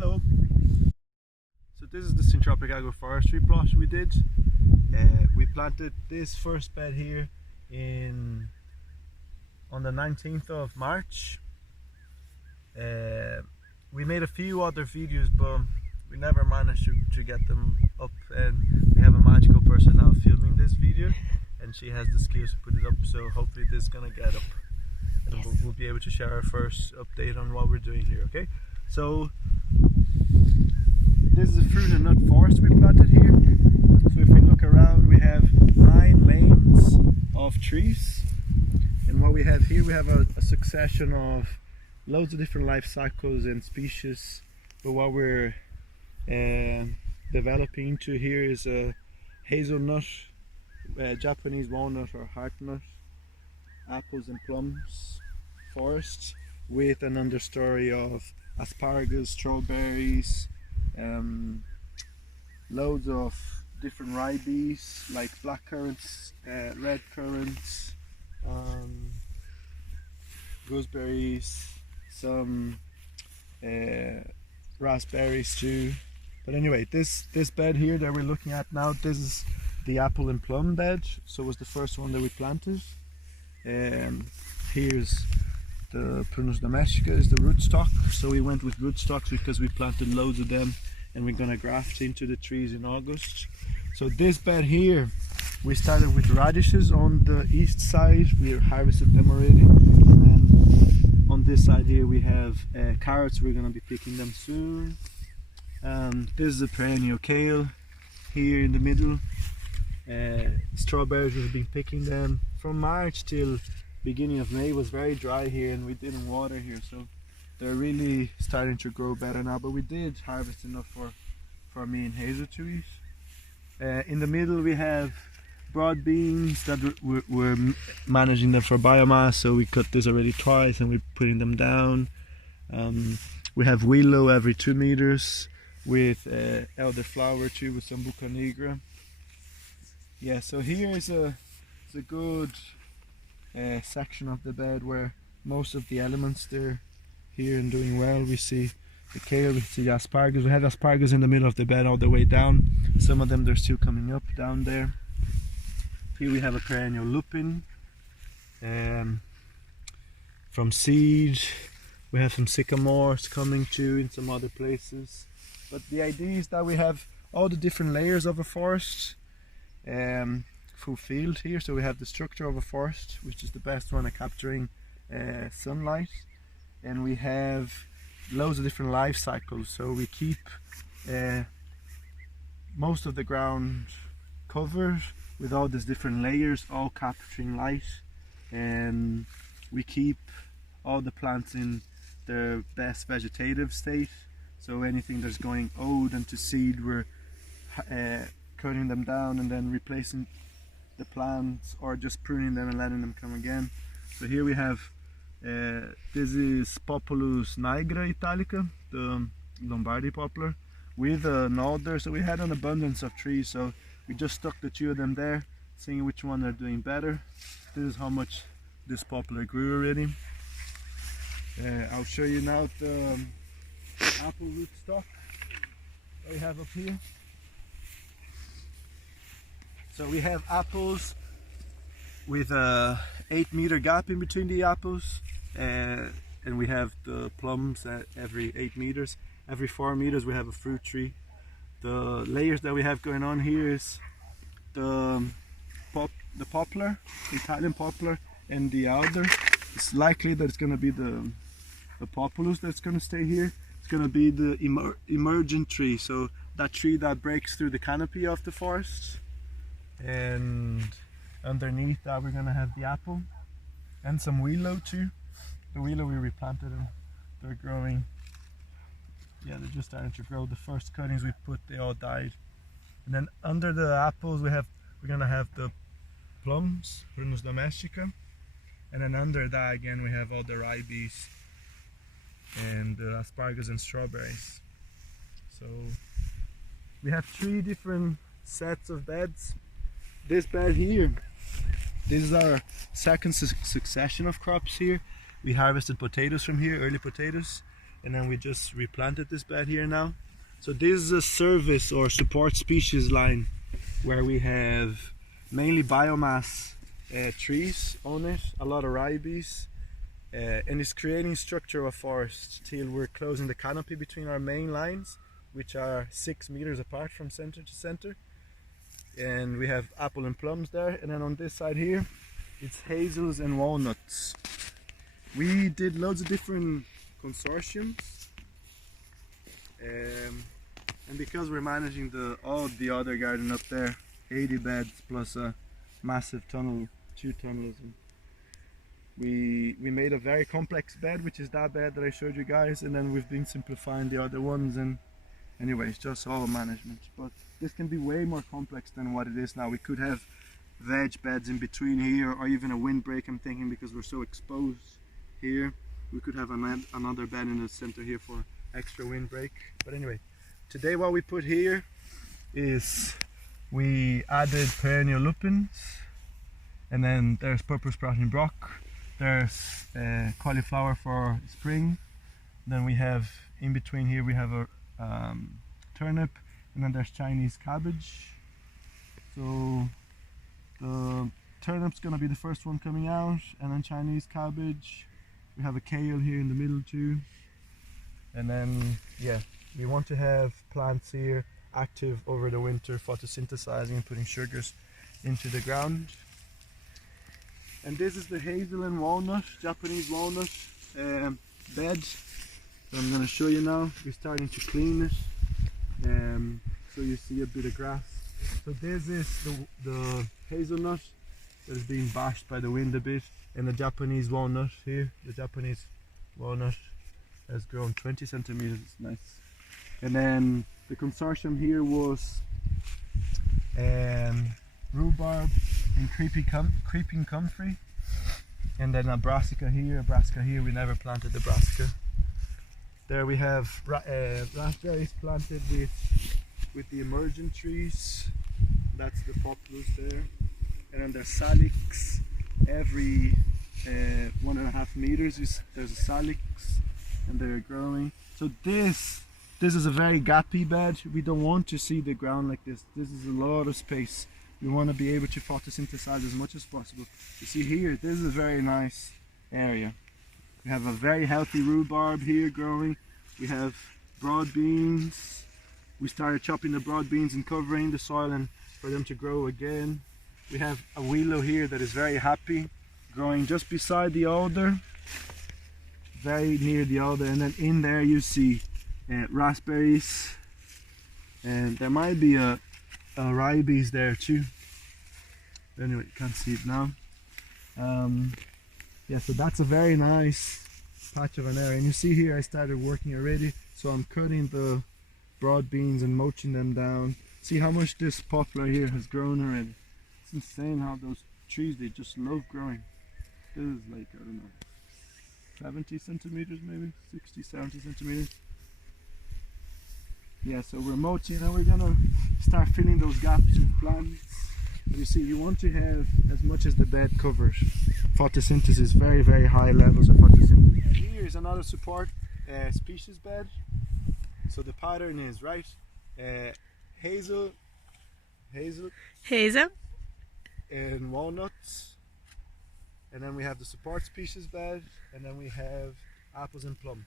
Hello. So this is the Syntropic agroforestry plot we did. We planted this first bed here on the 19th of March. We made a few other videos, but we never managed to get them up, and we have a magical person now filming this video, and she has the skills to put it up, so hopefully this is gonna get up, and yes, we'll be able to share our first update on what we're doing here. Okay, so this is a fruit and nut forest we planted here. So if we look around, we have 9 lanes of trees, and what we have here, we have a succession of loads of different life cycles and species. But what we're developing into here is a hazelnut, Japanese walnut or heart nut, apples and plums forest with an understory of asparagus, strawberries, loads of different ribes like black currants, red currants, gooseberries, some raspberries too. But anyway, this bed here that we're looking at now, this is the apple and plum bed. So it was the first one that we planted. Here's the Prunus domestica, is the rootstock. So we went with rootstocks because we planted loads of them, and we're gonna graft into the trees in August. So this bed here, we started with radishes on the east side. We harvested them already, and then on this side here we have carrots. We're gonna be picking them soon. This is the perennial kale here in the middle. Strawberries, we've been picking them from March till beginning of May. It was very dry here and we didn't water here, so they're really starting to grow better now, but we did harvest enough for me and Hazel to eat. In the middle we have broad beans that we're managing them for biomass, so we cut this already twice and we're putting them down. We have willow every 2 meters with elderflower too, with some buca nigra. Yeah, so here is a good section of the bed where most of the elements, they're here and doing well. We see the kale, we see the asparagus. We had asparagus in the middle of the bed all the way down. Some of them, they're still coming up down there. Here we have a perennial lupin from seed. We have some sycamores coming too in some other places. But the idea is that we have all the different layers of a forest fulfilled here. So we have the structure of a forest, which is the best one at capturing sunlight, and we have loads of different life cycles. So we keep most of the ground covered with all these different layers, all capturing light, and we keep all the plants in their best vegetative state. So anything that's going old and to seed, we're cutting them down and then replacing the plants, or just pruning them and letting them come again. So here we have this is Populus nigra italica, the Lombardy poplar, with an alder. So we had an abundance of trees, so we just stuck the 2 of them there, seeing which one are doing better. This is how much this poplar grew already. I'll show you now the apple rootstock that we have up here. So we have apples with a 8-meter gap in between the apples, and we have the plums at every 8 meters. Every 4 meters we have a fruit tree. The layers that we have going on here is the poplar, Italian poplar, and the alder. It's likely that it's going to be the populus that's going to stay here. It's going to be the emergent tree, so that tree that breaks through the canopy of the forest. And underneath that we're going to have the apple and some willow too. The willow, we replanted them, they're growing. Yeah, they're just starting to grow. The first cuttings we put, they all died. And then under the apples we're going to have the plums, Prunus domestica, and then under that again we have all the ribes and the asparagus and strawberries. So we have 3 different sets of beds. This bed here, this is our second succession of crops here. We harvested potatoes from here, early potatoes, and then we just replanted this bed here now. So this is a service or support species line where we have mainly biomass trees on it, a lot of ribes, and it's creating structure of forest till we're closing the canopy between our main lines, which are 6 meters apart from center to center. And we have apple and plums there, and then on this side here it's hazels and walnuts. We did loads of different consortiums, and because we're managing all the other garden up there, 80 beds plus a massive tunnel, 2 tunnels, and we made a very complex bed, which is that bed that I showed you guys, and then we've been simplifying the other ones. And anyway, it's just all management, but this can be way more complex than what it is now. We could have veg beds in between here, or even a windbreak, I'm thinking, because we're so exposed here. We could have another bed in the center here for extra windbreak. But anyway, today what we put here is we added perennial lupins, and then there's purple sprouting brock, there's cauliflower for spring, then we have in between here we have a turnip, and then there's Chinese cabbage. So the turnip's gonna be the first one coming out, and then Chinese cabbage. We have a kale here in the middle too, and then yeah, we want to have plants here active over the winter, photosynthesizing and putting sugars into the ground. And this is the hazel and walnut, Japanese walnut bed. So I'm going to show you now. We're starting to clean it, so you see a bit of grass. So this is the hazelnut that is being bashed by the wind a bit, and the Japanese walnut here. The Japanese walnut has grown 20 centimeters, it's nice. And then the consortium here was rhubarb and creeping comfrey, and then a brassica here. We never planted the brassica. There we have raspberries planted with the emergent trees. That's the poplars there. And then there's salix. Every 1.5 meters there's a salix, and they're growing. So this is a very gappy bed. We don't want to see the ground like this. This is a lot of space. We want to be able to photosynthesize as much as possible. You see here, this is a very nice area. We have a very healthy rhubarb here growing. We have broad beans. We started chopping the broad beans and covering the soil and for them to grow again. We have a willow here that is very happy, growing just beside the alder, very near the alder. And then in there you see raspberries, and there might be a ribes there too. Anyway, you can't see it now. Yeah, so that's a very nice patch of an area. And you see here I started working already, so I'm cutting the broad beans and mulching them down. See how much this poplar here has grown already. It's insane how those trees, they just love growing. This is like, I don't know, 70 centimeters maybe, 60, 70 centimeters. Yeah, so we're mulching and we're gonna start filling those gaps with plants. You see, you want to have as much as the bed covers. Photosynthesis, very, very high levels of photosynthesis. And here is another support species bed. So the pattern is right, hazel, and walnuts, and then we have the support species bed, and then we have apples and plums.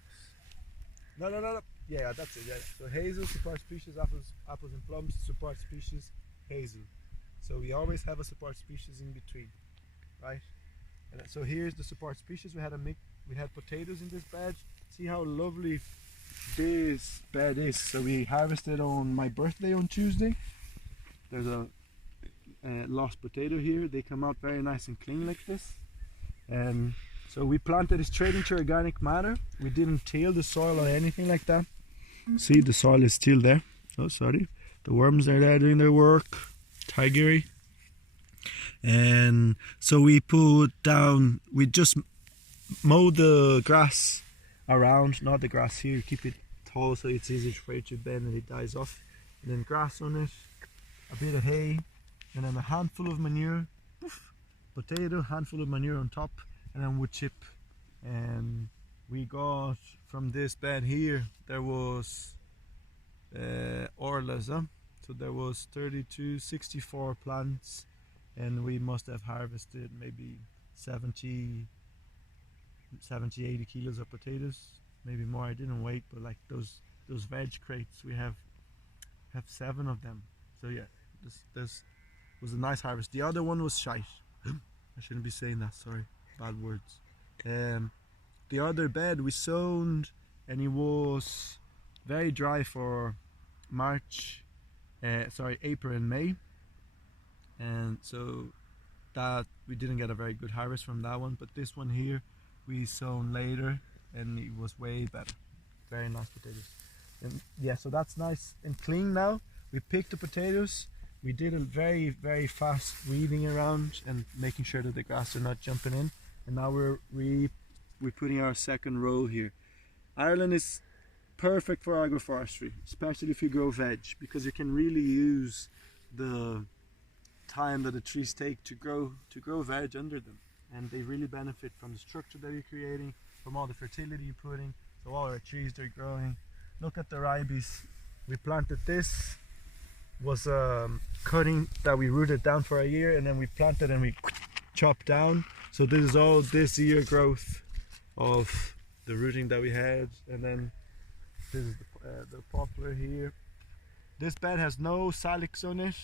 No. Yeah, that's it. Yeah. So hazel, support species, apples and plums, support species, hazel. So we always have a support species in between, right? And so here's the support species. We had potatoes in this bed. See how lovely this bed is. So we harvested on my birthday on Tuesday. There's a lost potato here. They come out very nice and clean like this. And so we planted it straight into organic matter. We didn't till the soil or anything like that. See, the soil is still there. Oh, sorry. The worms are there doing their work. Tigery. And so we just mow the grass around, not the grass here, keep it tall so it's easy for it to bend and it dies off. And then grass on it, a bit of hay, and then a handful of manure, poof, potato, handful of manure on top, and then wood chip. And we got from this bed here, there was orlas, so there was 64 plants, and we must have harvested maybe 70, 80 kilos of potatoes, maybe more. I didn't weigh, but like those veg crates, we have 7 of them. So yeah, this was a nice harvest. The other one was shite. I shouldn't be saying that, sorry, bad words. The other bed we sown, and it was very dry for April and May, and so that we didn't get a very good harvest from that one. But this one here we sown later, and it was way better. Very nice potatoes. And yeah, so that's nice and clean now. We picked the potatoes. We did a very, very fast weeding around and making sure that the grass are not jumping in. And now we're putting our second row here. Ireland is perfect for agroforestry, especially if you grow veg, because you can really use the time that the trees take to grow veg under them, and they really benefit from the structure that you're creating, from all the fertility you're putting. So all our trees, they're growing. Look at the ribes. We planted this, was cutting that we rooted down for a year, and then we planted and we chopped down. So this is all this year growth of the rooting that we had. And then this is the poplar here. This bed has no salix on it.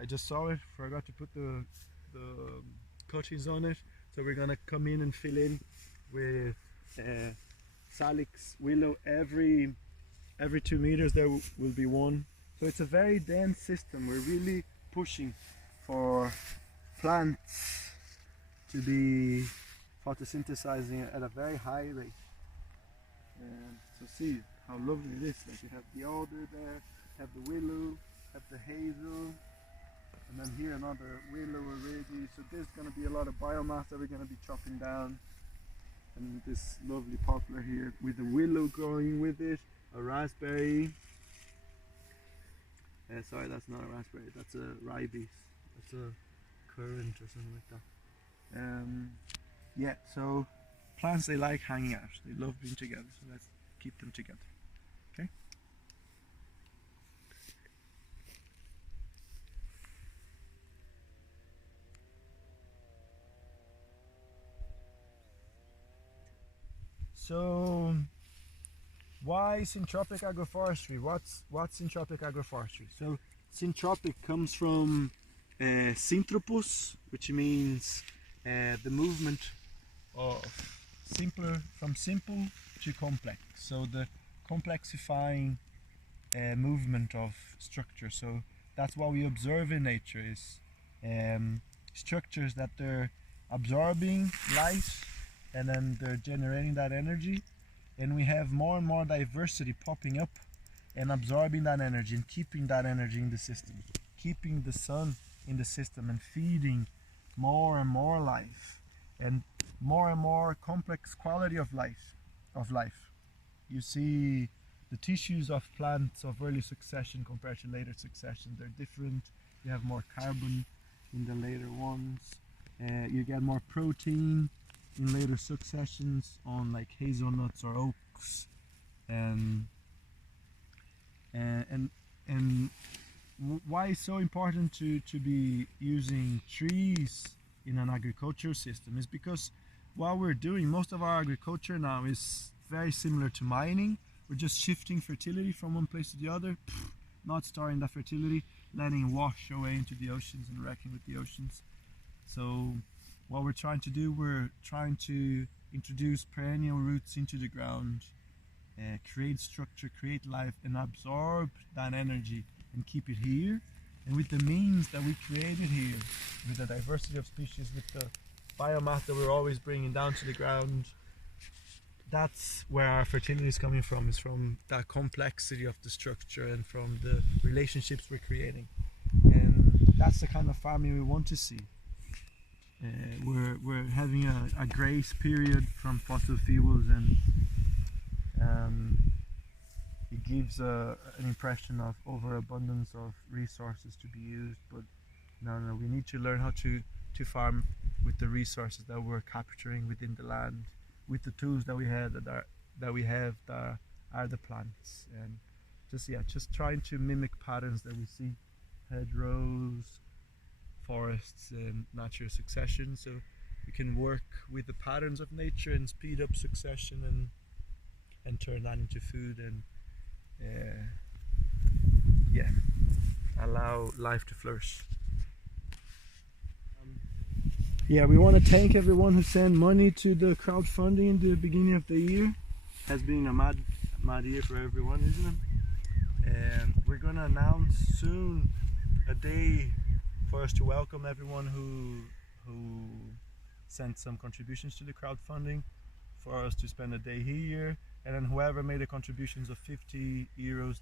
I just saw it, forgot to put the cuttings on it. So we're gonna come in and fill in with salix willow. Every 2 meters there will be one. So it's a very dense system. We're really pushing for plants to be photosynthesizing at a very high rate. So see how lovely it is. Like you have the alder there, have the willow, have the hazel, and then here another willow already. So there's going to be a lot of biomass that we're going to be chopping down. And this lovely poplar here with the willow growing with it, a raspberry. Sorry, that's not a raspberry, that's a ribes. That's a currant or something like that. Yeah, so plants, they like hanging out. They love being together, so let's keep them together. Okay? So why syntropic agroforestry? What's syntropic agroforestry? So syntropic comes from synthropus, which means the movement of from simple to complex. So the complexifying movement of structure. So that's what we observe in nature, is structures that they're absorbing light, and then they're generating that energy, and we have more and more diversity popping up and absorbing that energy and keeping that energy in the system, keeping the sun in the system and feeding more and more life and more complex quality of life. You see the tissues of plants of early succession compared to later succession, they're different. You have more carbon in the later ones. You get more protein in later successions on like hazelnuts or oaks, and why it's so important to be using trees in an agriculture system is because what we're doing, most of our agriculture now is very similar to mining. We're just shifting fertility from one place to the other, not storing that fertility, letting it wash away into the oceans and wrecking with the oceans. So what we're trying to do, we're trying to introduce perennial roots into the ground, create structure, create life, and absorb that energy and keep it here. And with the means that we created here, with the diversity of species, with the biomass that we're always bringing down to the ground, that's where our fertility is coming from, is from that complexity of the structure and from the relationships we're creating. And that's the kind of farming we want to see. We're having a grace period from fossil fuels, and it gives an impression of overabundance of resources to be used. But no, we need to learn how to farm with the resources that we're capturing within the land, with the tools that we had that we have that are the plants, and just trying to mimic patterns that we see, hedgerows, forests, and natural succession, so we can work with the patterns of nature and speed up succession and turn that into food, and yeah, allow life to flourish. Yeah, we want to thank everyone who sent money to the crowdfunding in the beginning of the year. Has been a mad year for everyone, isn't it? And we're gonna announce soon a day for us to welcome everyone who sent some contributions to the crowdfunding, for us to spend a day here, and then whoever made the contributions of €50,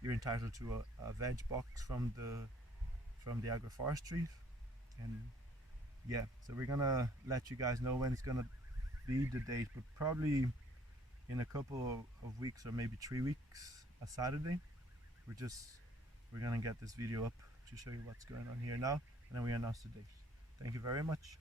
you're entitled to a veg box from the agroforestry. And yeah, so we're gonna let you guys know when it's gonna be the date, but probably in a couple of weeks, or maybe 3 weeks, a Saturday. We're gonna get this video up to show you what's going on here now, and then we announce the date. Thank you very much.